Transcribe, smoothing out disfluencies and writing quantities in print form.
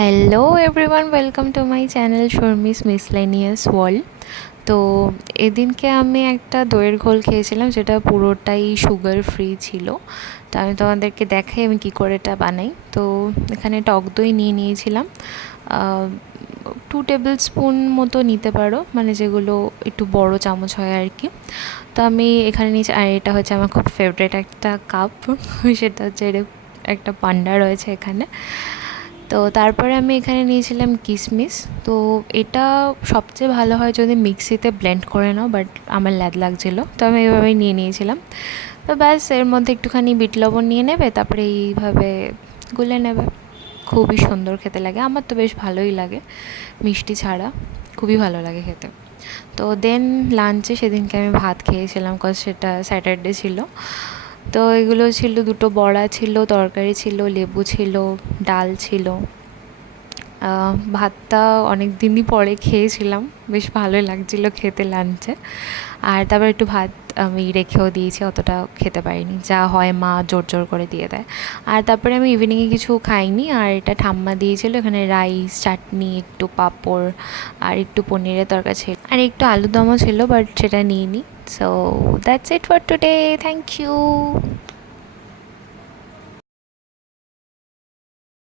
Hello everyone, welcome to my channel Sharmi's miscellaneous world. তো এদিনকে আমি একটা দইয়ের ঘোল খেয়েছিলাম যেটা পুরোটাই সুগার ফ্রি ছিল। তো আমি তোমাদেরকে দেখাই আমি কী করে এটা বানাই। তো এখানে টক দই নিয়ে নিয়েছিলাম, 2 টেবিল স্পুন মতো নিতে পারো, মানে যেগুলো একটু বড় চামচ হয় আর কি। তো আমি এখানে নিয়েছি, আর এটা হচ্ছে আমার খুব ফেভারিট একটা কাপ সেটা হচ্ছে একটা পান্ডা রয়েছে এখানে। তো তারপরে আমি এখানে নিয়েছিলাম কিশমিশ। তো এটা সবচেয়ে ভালো হয় যদি মিক্সিতে ব্লেন্ড করে নাও, বাট আমার ল্যাদ লাগছিলো তো আমি এইভাবেই নিয়ে নিয়েছিলাম। তো ব্যাস এর মধ্যে একটুখানি বিট লবণ নিয়ে নেবে, তারপরে এইভাবে গুলে নেবে। খুবই সুন্দর খেতে লাগে, আমার তো বেশ ভালোই লাগে, মিষ্টি ছাড়া খুবই ভালো লাগে খেতে। তো দেন লাঞ্চে সেদিনকে আমি ভাত খেয়েছিলাম, কজ সেটা স্যাটারডে ছিল। তো এগুলো ছিল, 2 বড়া ছিল, তরকারি ছিল, লেবু ছিল, ডাল ছিল। ভাতটা অনেক দিনই পরে খেয়েছিলাম, বেশ ভালোই লাগছিলো খেতে লাঞ্চে। আর তারপর একটু ভাত আমি রেখেও দিয়েছি, অতটা খেতে পারিনি, যা হয় মা জোর জোর করে দিয়ে দেয়। আর তারপরে আমি ইভিনিংয়ে কিছু খাইনি, আর এটা ঠাম্মা দিয়েছিল, এখানে রাইস, চাটনি, একটু পাঁপড় আর একটু পনিরের তরকারি ছিল, আর একটু আলুদমও ছিল, বাট সেটা নিইনি। So that's it for today, thank you.